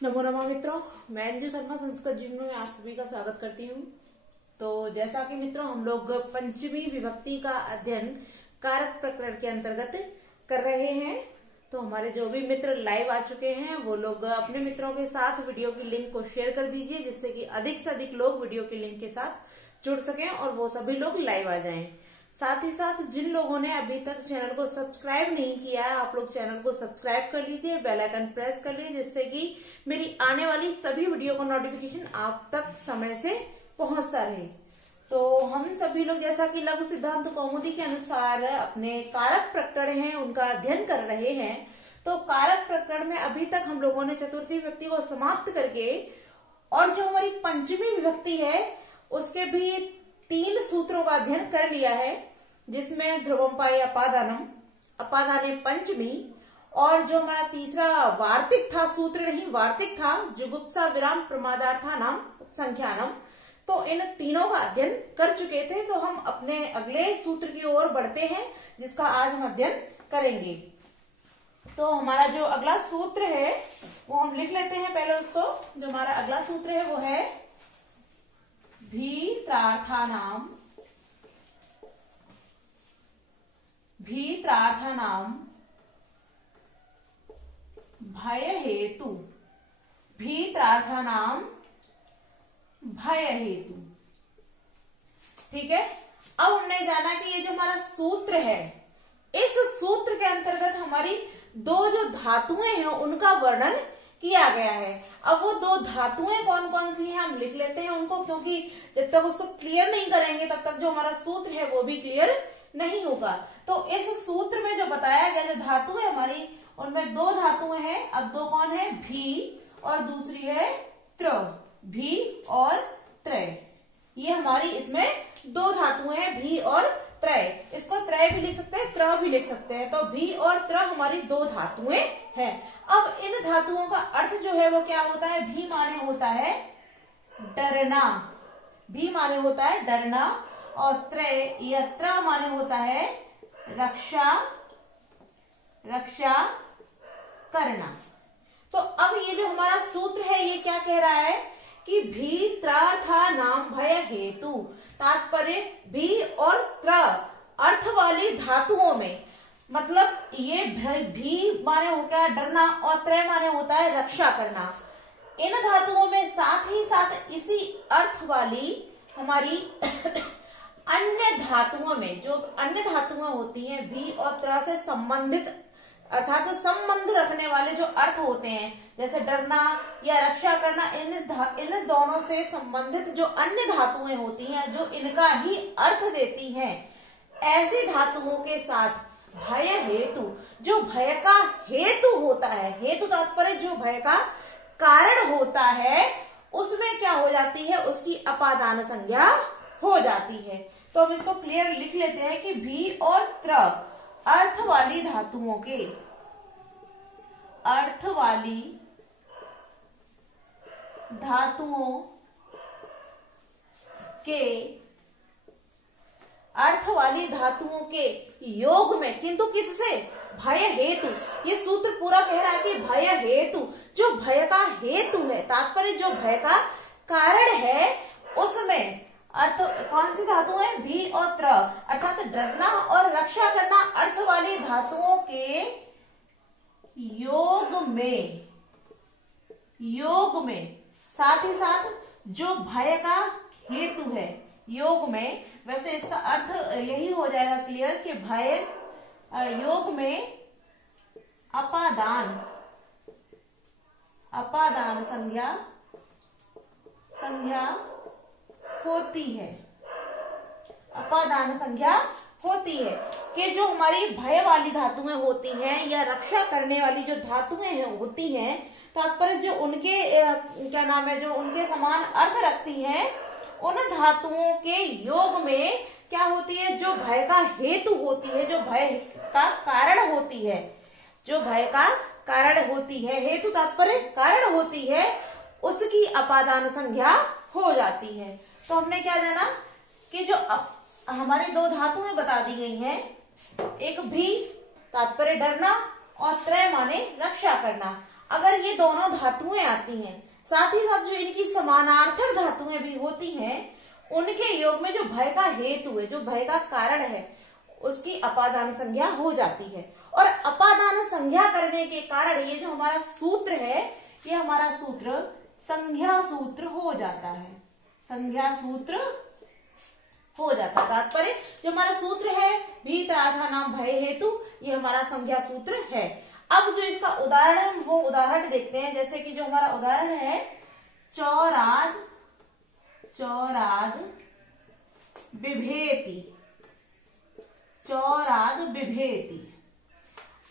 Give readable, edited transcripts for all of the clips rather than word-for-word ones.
नमो नमः मित्रों, मैं अंजू शर्मा संस्कृत जीवन में आप सभी का स्वागत करती हूँ। तो जैसा कि मित्रों हम लोग पंचमी विभक्ति का अध्ययन कारक प्रकरण के अंतर्गत कर रहे हैं, तो हमारे जो भी मित्र लाइव आ चुके हैं वो लोग अपने मित्रों के साथ वीडियो की लिंक को शेयर कर दीजिए, जिससे कि अधिक से अधिक लोग वीडियो की लिंक के साथ जुड़ सकें और वो सभी लोग लाइव आ जाएं। साथ ही साथ जिन लोगों ने अभी तक चैनल को सब्सक्राइब नहीं किया है, आप लोग चैनल को सब्सक्राइब कर लीजिए, बेल आइकन प्रेस कर लीजिए, जिससे कि मेरी आने वाली सभी वीडियो का नोटिफिकेशन आप तक समय से पहुंचता रहे। तो हम सभी लोग जैसा कि लघु सिद्धांत कौमुदी के अनुसार अपने कारक प्रकरण हैं उनका अध्ययन कर रहे हैं। तो कारक प्रकरण में अभी तक हम लोगों ने चतुर्थी विभक्ति को समाप्त करके और जो हमारी पंचमी विभक्ति है उसके भी 3 सूत्रों का अध्ययन कर लिया है, जिसमें ध्रुवम पाई अपादानम, अपादाने पंचमी, और जो हमारा तीसरा वार्तिक था, सूत्र नहीं वार्तिक था, जुगुप्सा विराम प्रमादार्थानाम उपसंख्यानम। तो इन तीनों का अध्ययन कर चुके थे। तो हम अपने अगले सूत्र की ओर बढ़ते हैं, जिसका आज हम अध्ययन करेंगे। तो हमारा जो अगला सूत्र है वो हम लिख लेते हैं पहले उसको। जो हमारा अगला सूत्र है वो है भीत्रार्थानाम भय हेतु, भीत्रार्थानाम भय हेतु। ठीक है। अब हमने जाना कि ये जो हमारा सूत्र है, इस सूत्र के अंतर्गत हमारी 2 जो धातुएं हैं उनका वर्णन किया गया है। अब वो 2 धातुएं कौन कौन सी हैं हम लिख लेते हैं उनको, क्योंकि जब तक उसको क्लियर नहीं करेंगे तब तक जो हमारा सूत्र है वो भी क्लियर नहीं होगा। तो इस सूत्र में जो बताया गया जो धातु है हमारी, उनमें 2 धातुएं हैं। अब 2 कौन है? भी और दूसरी है त्र। भी और त्रय, ये हमारी इसमें 2 धातुएं हैं, भी और त्रय। इसको त्रय भी लिख सकते हैं, त्र भी लिख सकते हैं। तो भी और त्र हमारी 2 धातुएं हैं। अब इन धातुओं का अर्थ जो है वो क्या होता है? भी माने होता है डरना, भी माने होता है डरना, और त्रय या त्र माने होता है रक्षा करना। तो अब ये जो हमारा सूत्र है ये क्या कह रहा है कि भीत्रार्थानाम भय हेतु, तात्पर्य भी और त्र अर्थ वाली धातुओं में, मतलब ये भी माने होता है डरना और त्रय माने होता है रक्षा करना। इन धातुओं में साथ ही साथ इसी अर्थ वाली हमारी अन्य धातुओं में, जो अन्य धातुएं होती हैं भी और त्र से संबंधित, अर्थात संबंध रखने वाले जो अर्थ होते हैं, जैसे डरना या रक्षा करना, इन दोनों से संबंधित जो अन्य धातुएं होती हैं जो इनका ही अर्थ देती हैं, ऐसी धातुओं के साथ भय हेतु, जो भय का हेतु होता है, हेतु तात्पर्य जो भय का कारण होता है, उसमें क्या हो जाती है? उसकी अपादान संज्ञा हो जाती है। तो हम इसको क्लियर लिख लेते हैं कि भी और त्र अर्थ वाली धातुओं के, अर्थ वाली धातुओं के, अर्थ वाली धातुओं के योग में, किंतु किससे? भय हेतु। ये सूत्र पूरा कह रहा है कि भय हेतु, जो भय का हेतु है, तात्पर्य जो भय का कारण है, उसमें अर्थ कौन सी धातु है? भी और त्र, अर्थात डरना और रक्षा करना अर्थ वाली धातुओं के योग में साथ ही साथ जो भय का हेतु है योग में, वैसे इसका अर्थ यही हो जाएगा क्लियर कि भय योग में अपादान संज्ञा होती है, अपादान संज्ञा होती है। कि जो हमारी भय वाली धातुएं होती हैं या रक्षा करने वाली जो धातुएं होती हैं, तात्पर्य जो उनके क्या नाम है, जो उनके समान अर्थ रखती हैं, उन धातुओं के योग में क्या होती है? जो भय का हेतु होती है, जो भय का कारण होती है, जो भय का कारण होती है, हेतु तात्पर्य कारण होती है, उसकी अपादान संज्ञा हो जाती है। तो हमने क्या जाना कि जो हमारे 2 धातुएं बता दी गई हैं, एक भी तात्पर्य डरना और त्रय माने रक्षा करना। अगर ये दोनों धातुएं आती हैं, साथ ही साथ जो इनकी समानार्थक धातुएं भी होती हैं, उनके योग में जो भय का हेतु है, जो भय का कारण है, उसकी अपादान संज्ञा हो जाती है। और अपादान संज्ञा करने के कारण ये जो हमारा सूत्र है, ये हमारा सूत्र संज्ञा सूत्र हो जाता है, संज्ञा सूत्र हो जाता है। तात्पर्य जो हमारा सूत्र है भीतरार्थानाम भय हेतु, ये हमारा संज्ञा सूत्र है। अब जो इसका उदाहरण है वो उदाहरण देखते हैं। जैसे कि जो हमारा उदाहरण है चौराद, चौराद बिभेति, चौराद बिभेति।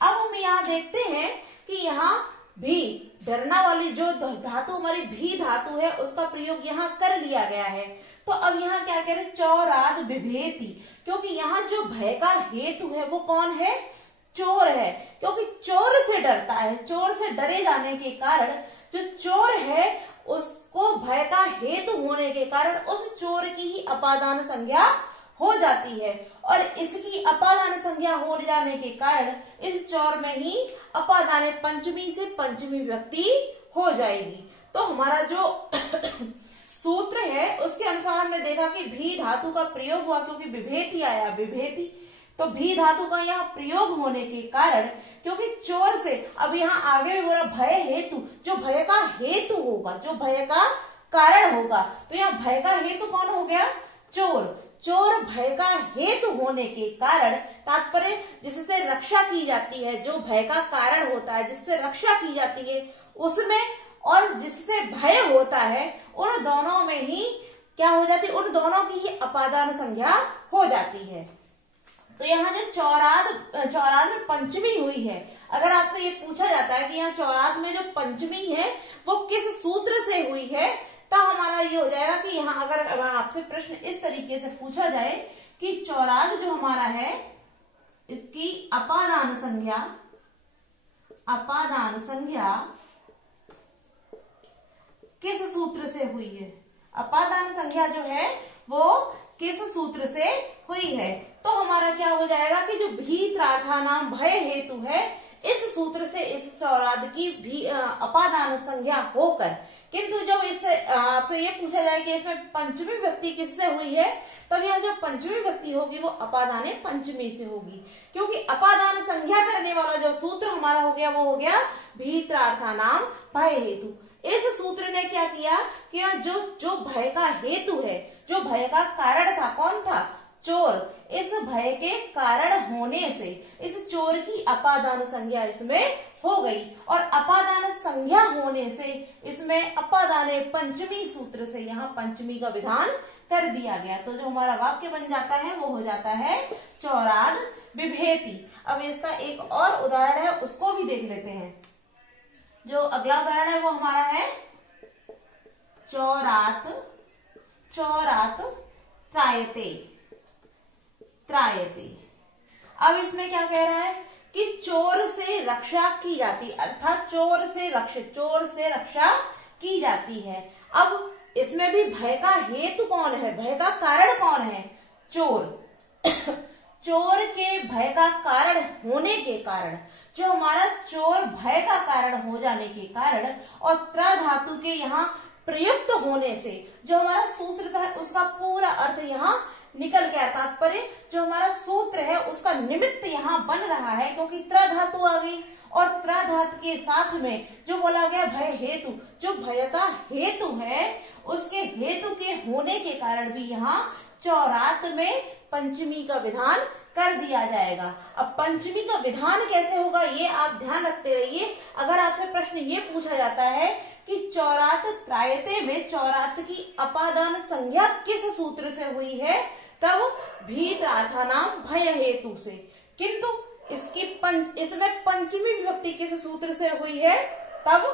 अब हम यहाँ देखते हैं कि यहाँ भी डरना वाली जो धातु हमारी भी धातु है उसका प्रयोग यहाँ कर लिया गया है। तो अब यहाँ क्या कह रहे हैं, चौराद बिभेति, क्योंकि यहाँ जो भय का हेतु है वो कौन है, चोर है। क्योंकि चोर से डरता है, चोर से डरे जाने के कारण जो चोर है उसको भय का हेतु होने के कारण उस चोर की ही अपादान संज्ञा हो जाती है। और इसकी अपादान संज्ञा हो जाने के कारण इस चौर में ही अपादान पंचमी से पंचमी विभक्ति हो जाएगी। तो हमारा जो सूत्र है उसके अनुसार हमने देखा कि भी धातु का प्रयोग हुआ, क्योंकि बिभेति आया, बिभेति, तो भी धातु का यहाँ प्रयोग होने के कारण, क्योंकि चोर से, अब यहाँ आगे भी बोला भय हेतु, जो भय का हेतु होगा, जो भय का कारण होगा, तो यहाँ भय का हेतु कौन हो गया, चोर। चोर भय का हेतु होने के कारण, तात्पर्य जिससे रक्षा की जाती है, जो भय का कारण होता है, जिससे रक्षा की जाती है उसमें, और जिससे भय होता है, उन दोनों में ही क्या हो जाती है, उन दोनों की ही अपादान संज्ञा हो जाती है। तो यहाँ जो चौराद में पंचमी हुई है, अगर आपसे ये पूछा जाता है कि यहाँ चौराद में जो पंचमी है वो किस सूत्र से हुई है, तो हमारा ये हो जाएगा कि यहाँ अगर आपसे प्रश्न इस तरीके से पूछा जाए कि चौराद जो हमारा है इसकी अपादान संज्ञा, अपादान संज्ञा किस सूत्र से हुई है, अपादान संज्ञा जो है वो किस सूत्र से हुई है, तो हमारा क्या हो जाएगा कि जो भीतरार्थानाम भय हेतु है इस सूत्र से इस चौराद की भी अपादान संज्ञा होकर, किंतु जब इससे आपसे ये पूछा जाए कि इसमें पंचमी विभक्ति किससे हुई है, तब यहाँ जो पंचमी विभक्ति होगी वो अपादाने पंचमी से होगी, क्योंकि अपादान संज्ञा करने वाला जो सूत्र हमारा हो गया वो हो गया भीतरार्थानाम भय हेतु। इस सूत्र ने क्या किया कि जो भय का हेतु है, जो भय का कारण था, कौन था, चोर, इस भय के कारण होने से इस चोर की अपादान संज्ञा इसमें हो गई, और अपादान संज्ञा होने से इसमें अपादाने पंचमी सूत्र से यहाँ पंचमी का विधान कर दिया गया। तो जो हमारा वाक्य बन जाता है वो हो जाता है चौराद बिभेति। अब इसका एक और उदाहरण है उसको भी देख लेते हैं। जो अगला उदाहरण है वो हमारा है चौरात, चौरात त्रायते, त्रायते। अब इसमें क्या कह रहा है कि चोर से रक्षा की जाती, अर्थात चोर से रक्षा की जाती है। अब इसमें भी भय का हेतु कौन है, भय का कारण कौन है, चोर। चोर के भय का कारण होने के कारण, जो हमारा चोर भय का कारण हो जाने के कारण और त्र धातु के यहाँ प्रयुक्त होने से जो हमारा सूत्र था उसका पूरा अर्थ यहाँ निकल गया। तात्पर्य जो हमारा सूत्र है उसका निमित्त यहाँ बन रहा है, क्योंकि त्र धातु आ गई और त्र धातु के साथ में जो बोला गया भय हेतु, जो भय का हेतु है उसके हेतु के होने के कारण भी यहाँ चौरात में पंचमी का विधान कर दिया जाएगा। अब पंचमी का विधान कैसे होगा ये आप ध्यान रखते रहिए। अगर आपसे प्रश्न ये पूछा जाता है कि चौरात त्रायते में चौरात की अपादान संज्ञा किस सूत्र से हुई है, तब भीतरार्थानाम भय हेतु से, किंतु इसमें पंचमी विभक्ति किस सूत्र से हुई है, तब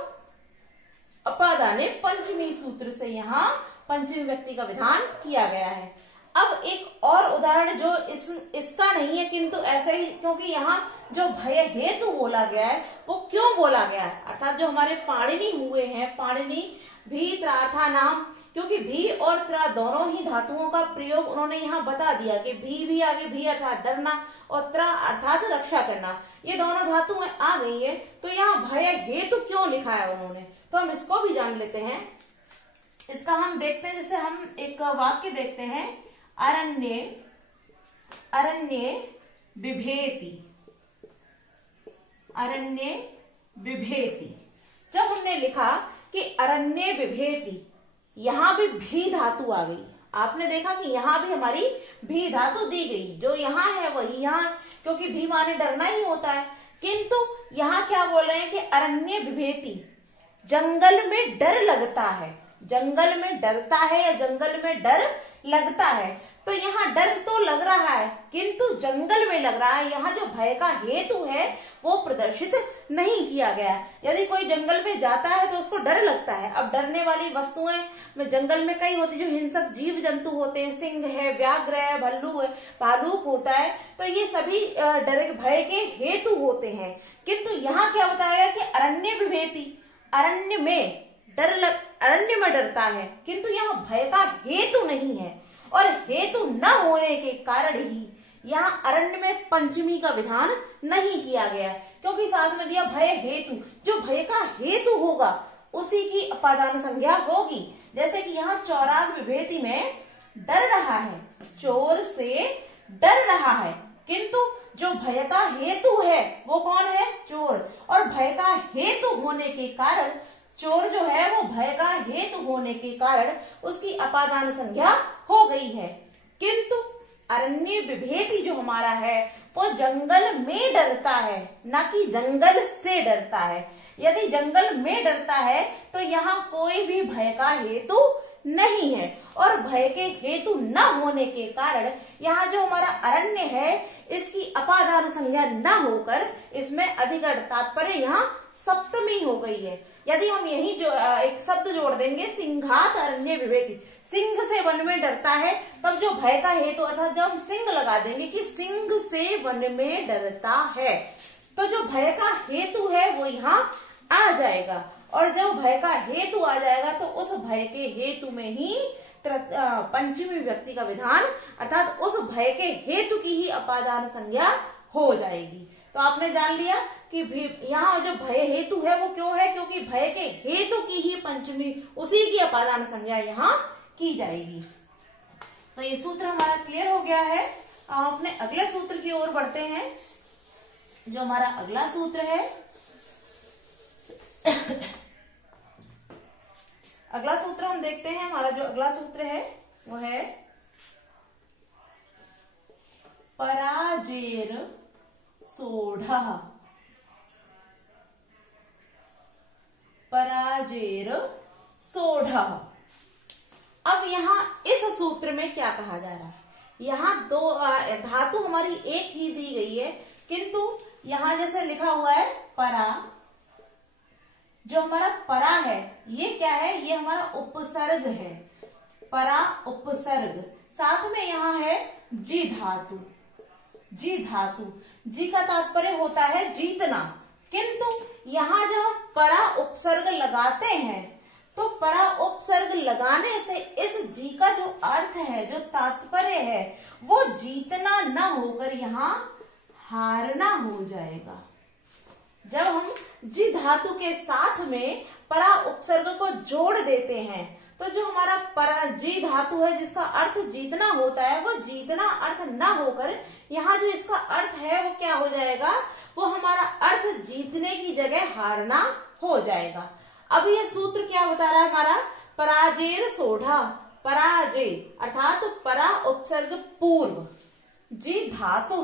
अपादाने पंचमी सूत्र से यहाँ पंचमी विभक्ति का विधान किया गया है। अब एक और उदाहरण जो इसका नहीं है, किंतु ऐसे ही, क्योंकि यहाँ जो भय हेतु बोला गया है वो क्यों बोला गया है, अर्थात जो हमारे पाणिनि हुए हैं, पाणिनि भीतरार्थानाम, क्योंकि भी और त्र दोनों ही धातुओं का प्रयोग उन्होंने यहाँ बता दिया कि भी आगे भी अर्थात डरना और त्र अर्थात रक्षा करना। ये दोनों धातुएं आ गई है, तो यहाँ भय हेतु क्यों लिखा है उन्होंने, तो हम इसको भी जान लेते हैं। इसका हम देखते हैं, जैसे हम एक वाक्य देखते हैं, अरण्ये अरण्ये बिभेति, अरण्ये बिभेति। जब हमने लिखा कि अरण्ये बिभेति, यहां भी धातु आ गई। आपने देखा कि यहाँ भी हमारी भी धातु दी गई, जो यहाँ है वही यहाँ, क्योंकि भी माने डरना ही होता है। किंतु यहाँ क्या बोल रहे हैं कि अरण्ये बिभेति, जंगल में डर लगता है, जंगल में डरता है या जंगल में डर लगता है। तो यहाँ डर तो लग रहा है किंतु जंगल में लग रहा है, यहाँ जो भय का हेतु है वो प्रदर्शित नहीं किया गया। यदि कोई जंगल में जाता है तो उसको डर लगता है। अब डरने वाली वस्तुएं में जंगल में कई होती, जो हिंसक जीव जंतु होते हैं, सिंह है, व्याघ्र है, भल्लू है, भालूक होता है, तो ये सभी डर भय के हेतु होते हैं। किंतु यहाँ क्या बताया कि अरण्य विभेति, अरण्य में अरण्य में डरता है, किंतु यहाँ भय का हेतु नहीं है। और हेतु न होने के कारण ही यहाँ अरण्य में पंचमी का विधान नहीं किया गया, क्योंकि साथ में दिया भय हेतु। जो भय का हेतु होगा उसी की अपादान संज्ञा होगी। जैसे कि यहाँ चौराद विभेति में डर रहा है, चोर से डर रहा है, किंतु जो भय का हेतु है वो कौन है, चोर। और भय का हेतु होने के कारण, चोर जो है वो भय का हेतु होने के कारण उसकी अपादान संज्ञा हो गई है। किंतु अरण्य विभेति जो हमारा है वो जंगल में डरता है, न कि जंगल से डरता है। यदि जंगल में डरता है तो यहाँ कोई भी भय का हेतु नहीं है, और भय के हेतु न होने के कारण यहाँ जो हमारा अरण्य है इसकी अपादान संज्ञा न होकर इसमें अधिकरण तात्पर्य यहाँ सप्तमी हो गई है। यदि हम यही जो एक शब्द जोड़ देंगे, सिंघात अरण्य विभेति, सिंह से वन में डरता है, तब जो भय का हेतु अर्थात जब हम सिंह लगा देंगे कि सिंह से वन में डरता है, तो जो भय का हेतु है वो यहाँ आ जाएगा। और जब भय का हेतु आ जाएगा तो उस भय के हेतु में ही पंचमी विभक्ति का विधान अर्थात उस भय के हेतु की ही अपादान संज्ञा हो जाएगी। तो आपने जान लिया कि यहाँ जो भय हेतु है वो क्यों है, क्योंकि भय के हेतु की ही पंचमी उसी की अपादान संज्ञा यहाँ की जाएगी। तो ये सूत्र हमारा क्लियर हो गया है। अब अपने अगले सूत्र की ओर बढ़ते हैं। जो हमारा अगला सूत्र है अगला सूत्र हम देखते हैं। हमारा जो अगला सूत्र है वो है पराजेर सोढ़ः, पराजेर सोढ़ः। अब यहाँ इस सूत्र में क्या कहा जा रहा है, यहाँ दो धातु हमारी एक ही दी गई है, किंतु यहाँ जैसे लिखा हुआ है परा, जो हमारा परा है ये क्या है, ये हमारा उपसर्ग है, परा उपसर्ग। साथ में यहाँ है जी धातु, जी धातु, जी का तात्पर्य होता है जीतना। किंतु यहाँ जब परा उपसर्ग लगाते हैं तो परा उपसर्ग लगाने से इस जी का जो अर्थ है, जो तात्पर्य है, वो जीतना न होकर यहाँ हारना हो जाएगा। जब हम जी धातु के साथ में परा उपसर्ग को जोड़ देते हैं तो जो हमारा परा जी धातु है जिसका अर्थ जीतना होता है, वो जीतना अर्थ न होकर यहाँ जो इसका अर्थ है वो क्या हो जाएगा, वो हमारा अर्थ जीतने की जगह हारना हो जाएगा। अब ये सूत्र क्या बता रहा है हमारा, पराजेर सोढ़ा, पराजय अर्थात परा उपसर्ग पूर्व, जी धातु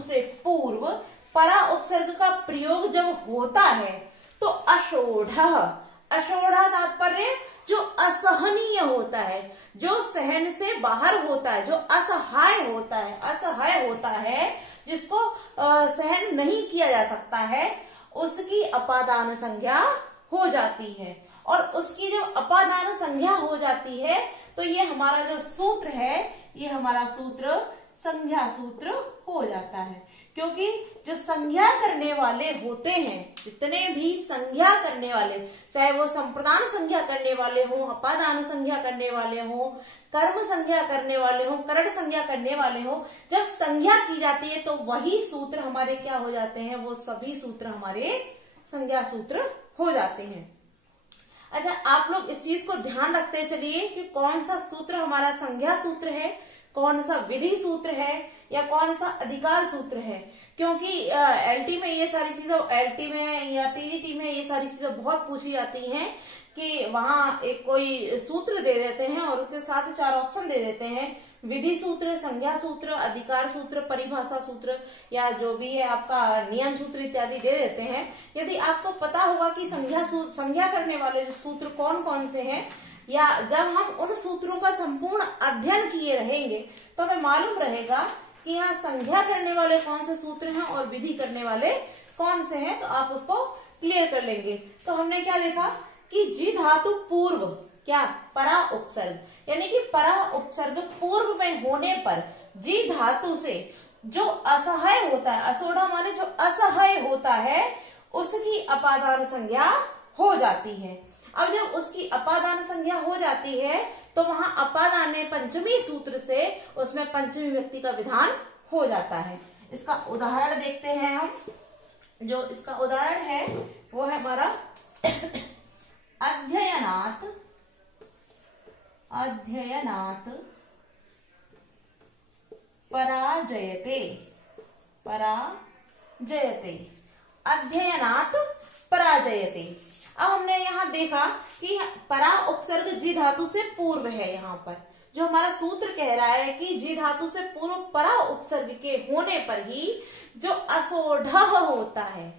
से पूर्व परा उपसर्ग का प्रयोग जब होता है तो अषोढ़ः, अषोढ़ा तात्पर्य जो असहनीय होता है, जो सहन से बाहर होता है, जो असहाय होता है, असहाय होता है, जिसको सहन नहीं किया जा सकता है, उसकी अपादान संज्ञा हो जाती है। और उसकी जब अपादान संज्ञा हो जाती है तो ये हमारा जो सूत्र है, ये हमारा सूत्र संज्ञा सूत्र हो जाता है। क्योंकि जो संज्ञा करने वाले होते हैं, जितने भी संज्ञा करने वाले, चाहे वो संप्रदान संज्ञा करने वाले हो, अपादान संज्ञा करने वाले हो, कर्म संज्ञा करने वाले हो, करण संज्ञा करने वाले हो, जब संज्ञा की जाती है तो वही सूत्र हमारे क्या हो जाते हैं, वो सभी सूत्र हमारे संज्ञा सूत्र हो जाते हैं। अच्छा, आप लोग इस चीज को ध्यान रखते चलिए कि कौन सा सूत्र हमारा संज्ञा सूत्र है, कौन सा विधि सूत्र है, या कौन सा अधिकार सूत्र है। क्योंकि एलटी में ये सारी चीजें, एलटी में या टीजीटी में ये सारी चीजें बहुत पूछी जाती हैं कि वहां एक कोई सूत्र दे देते हैं और उसके साथ 4 ऑप्शन दे देते हैं, विधि सूत्र, संज्ञा सूत्र, अधिकार सूत्र, परिभाषा सूत्र, या जो भी है आपका नियम सूत्र इत्यादि दे देते हैं। यदि आपको पता होगा कि संज्ञा करने वाले सूत्र कौन कौन से हैं, या जब हम उन सूत्रों का संपूर्ण अध्ययन किए रहेंगे तो हमें मालूम रहेगा कि यहाँ संज्ञा करने वाले कौन से सूत्र हैं और विधि करने वाले कौन से हैं, तो आप उसको क्लियर कर लेंगे। तो हमने क्या देखा कि जी धातु पूर्व क्या परा उपसर्ग, यानी कि परा उपसर्ग पूर्व में होने पर जी धातु से जो असहाय होता है, असोढ़ा माने जो असहाय होता है, उसकी अपादान संज्ञा हो जाती है। अब जब उसकी अपादान संज्ञा हो जाती है तो वहां अपादान पंचमी सूत्र से उसमें पंचमी व्यक्ति का विधान हो जाता है। इसका उदाहरण देखते हैं हम। जो इसका उदाहरण है वो है हमारा अध्ययनात्, अध्ययनात् पराजयते, पराजयते, अध्ययनात् पराजयते। अब हमने यहाँ देखा कि परा उपसर्ग जी धातु से पूर्व है। यहाँ पर जो हमारा सूत्र कह रहा है कि जी धातु से पूर्व परा उपसर्ग के होने पर ही जो असोढ़ होता है,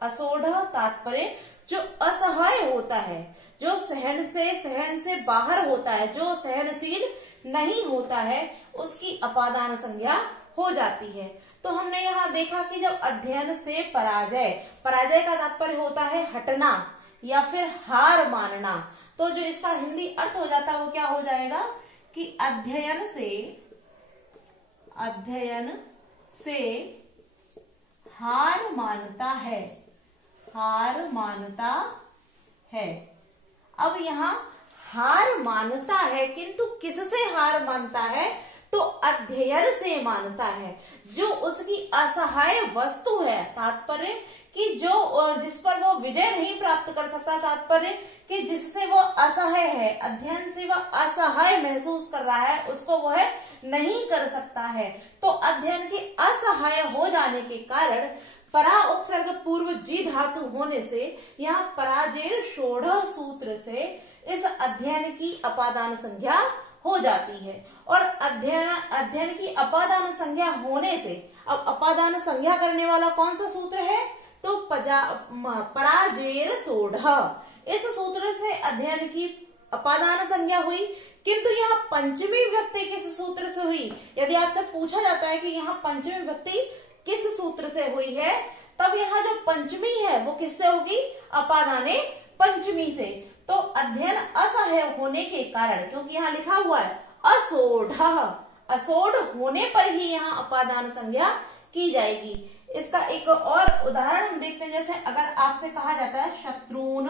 असोढ़ तात्पर्य जो असहाय होता है, जो सहन से बाहर होता है, जो सहनशील नहीं होता है, उसकी अपादान संज्ञा हो जाती है। तो हमने यहाँ देखा कि जब अध्ययन से पराजय, पराजय का तात्पर्य होता है हटना या फिर हार मानना, तो जो इसका हिंदी अर्थ हो जाता है वो क्या हो जाएगा कि अध्ययन से हार मानता है, हार मानता है। अब यहाँ हार मानता है, किंतु किससे हार मानता है, तो अध्ययन से मानता है। जो उसकी असहाय वस्तु है, तात्पर्य कि जो जिस पर वो विजय नहीं प्राप्त कर सकता, तात्पर्य कि जिससे वो असहाय है, अध्ययन से वह असहाय महसूस कर रहा है, उसको वह नहीं कर सकता है। तो अध्ययन के असहाय हो जाने के कारण परा उपसर्ग पूर्व जी धातु होने से यहाँ पराजेर षोढ़ सूत्र से इस अध्ययन की अपादान संज्ञा हो जाती है। और अध्ययन की अपादान संज्ञा होने से, अब अपादान संज्ञा करने वाला कौन सा सूत्र है, तो पराजेर षोढ़, इस सूत्र से अध्ययन की अपादान संज्ञा हुई। किंतु यहाँ पंचमी विभक्ति किस सूत्र से हुई, यदि आपसे पूछा जाता है कि यहाँ पंचमी विभक्ति किस सूत्र से हुई है, तब यहाँ जो पंचमी है वो किससे होगी, अपादाने पंचमी से। तो अध्ययन असहाय होने के कारण, क्योंकि यहाँ लिखा हुआ है असोढ़, असोढ़ होने पर ही यहाँ अपादान संज्ञा की जाएगी। इसका एक और उदाहरण हम देखते हैं। जैसे अगर आपसे कहा जाता है शत्रून,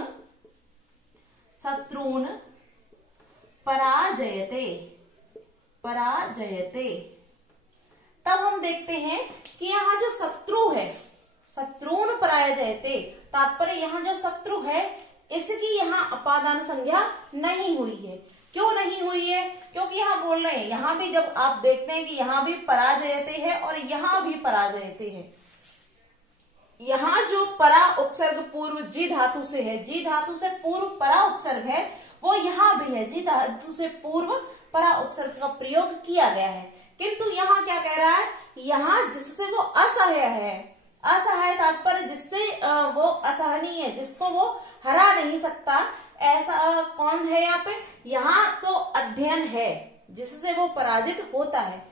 शत्रून पराजयते, पराजयते, तब हम देखते हैं कि यहाँ जो शत्रु है, शत्रुन पराजयते, तात्पर्य यहाँ जो शत्रु है इसकी यहाँ अपादान संज्ञा नहीं हुई है। क्यों नहीं हुई है, क्योंकि यहाँ बोल रहे हैं, यहाँ भी जब आप देखते हैं कि यहाँ भी पराजयते है और यहाँ भी पराजयते है, यहाँ जो परा उपसर्ग पूर्व जी धातु से है, जी धातु से पूर्व परा उपसर्ग है, वो यहाँ भी है, जी धातु से पूर्व परा उपसर्ग का प्रयोग किया गया है। किंतु यहाँ क्या कह रहा है, यहाँ जिससे वो असहाय है, असहाय तात्पर्य जिससे वो असहनीय है, जिसको वो हरा नहीं सकता, ऐसा कौन है यहाँ पे, यहाँ तो अध्ययन है जिससे वो पराजित होता है।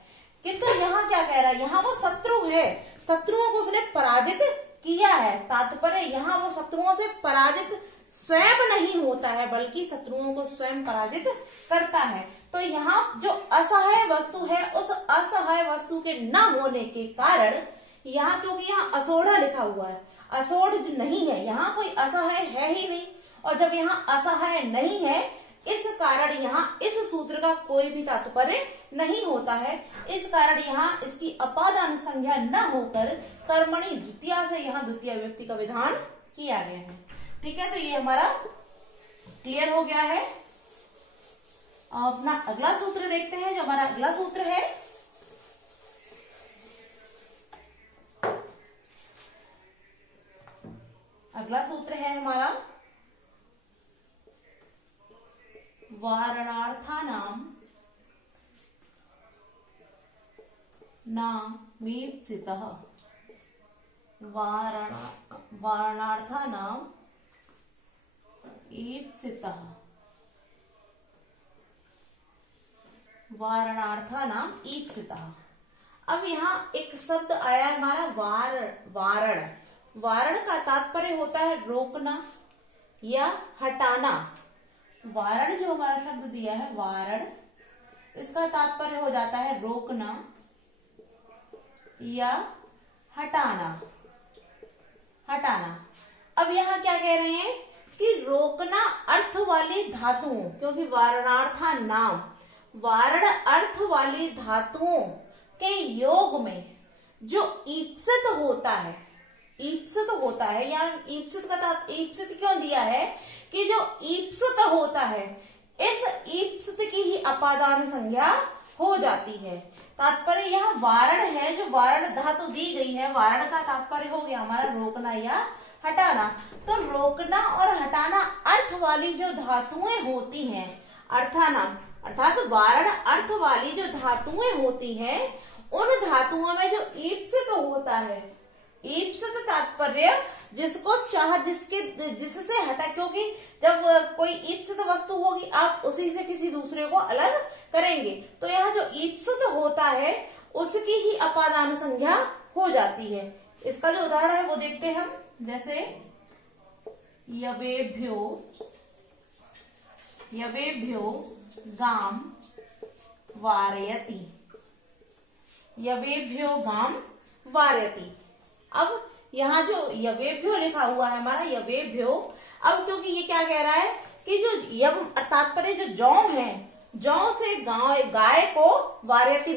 किंतु यहाँ क्या कह रहा है, यहाँ वो शत्रु है, शत्रुओं को उसने पराजित किया है, तात्पर्य यहाँ वो शत्रुओं से पराजित स्वयं नहीं होता है, बल्कि शत्रुओं को स्वयं पराजित करता है। तो यहाँ जो असहाय वस्तु है, उस असहाय वस्तु के न होने के कारण यहाँ क्योंकि यहाँ असोढ़ा लिखा हुआ है, असोढ़ जो नहीं है, यहाँ कोई असहाय है ही नहीं, और जब यहाँ असहाय नहीं है इस कारण यहाँ इस सूत्र का कोई भी तात्पर्य नहीं होता है। इस कारण यहाँ इसकी अपादान संज्ञा न होकर कर्मणि द्वितीया से यहाँ द्वितीय विभक्ति का विधान किया गया है। ठीक है, तो ये हमारा क्लियर हो गया है। अपना अगला सूत्र देखते हैं। जो हमारा अगला सूत्र है हमारा वारणार्थानाम नामीप्सितः। वारणार्थानाम ईप्सितः, वारणार्थानाम ईप्सितः। अब यहाँ एक शब्द आया है हमारा वारण। वारण का तात्पर्य होता है रोकना या हटाना। वारण जो हमारा शब्द दिया है वारण, इसका तात्पर्य हो जाता है रोकना या हटाना। हटाना। अब यहाँ क्या कह रहे हैं कि रोकना अर्थ वाली धातुओं, क्योंकि वारणार्था नाम वारण अर्थ वाली धातुओं के योग में जो ईप्सित होता है, ईप्सित होता है, या ईप्सित क्यों दिया है कि जो ईप्सित होता है इस ईप्सित की ही अपादान संज्ञा हो जाती है। तात्पर्य यहाँ वारण है, जो वारण धातु दी गई है, वारण का तात्पर्य हो गया हमारा रोकना या हटाना। तो रोकना और हटाना अर्थ वाली जो धातुएं होती हैं, अर्थानाम अर्थात वारण अर्थ वाली जो धातुएं होती हैं, उन धातुओं में जो ईप्सित होता है, ईप्सित तात्पर्य जिसको जिससे हटा, क्योंकि जब कोई ईप्सित वस्तु होगी आप उसी से किसी दूसरे को अलग करेंगे, तो यहाँ जो ईप्सित होता है उसकी ही अपादान संज्ञा हो जाती है। इसका जो उदाहरण है वो देखते हैं हम, जैसे यवेभ्यो गाम वारयति। यवेभ्यो गाम वारयति। अब यहाँ जो यवेभ्यो लिखा हुआ है हमारा यवेभ्यो, अब क्योंकि ये क्या कह रहा है कि जो यव तात्पर्य जो जौ है, जौ से गाय को वारयति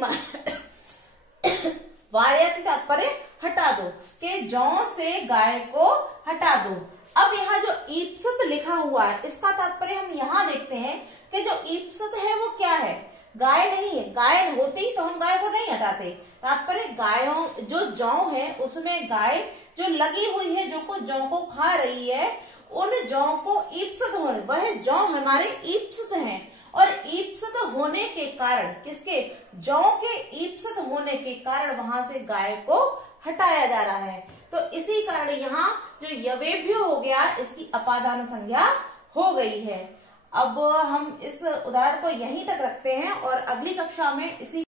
वारयति तात्पर्य हटा दो, कि जौ से गाय को हटा दो। अब यहाँ जो ईप्सित लिखा हुआ है इसका तात्पर्य हम यहाँ देखते हैं कि जो ईप्सित है वो क्या है, गाय नहीं है। गाय होती तो हम गाय को नहीं हटाते। तात्पर्य गायों जो जौ है उसमें गाय जो लगी हुई है, जो जौ को खा रही है, उन जौ को ईप्सित होने, वह जौ हमारे ईप्सित हैं, और ईप्सित होने के कारण, किसके, जौ के ईप्सित होने के कारण वहां से गाय को हटाया जा रहा है। तो इसी कारण यहाँ जो यवेभ्यो हो गया इसकी अपादान संज्ञा हो गई है। अब हम इस उदाहरण को यहीं तक रखते हैं और अगली कक्षा में इसी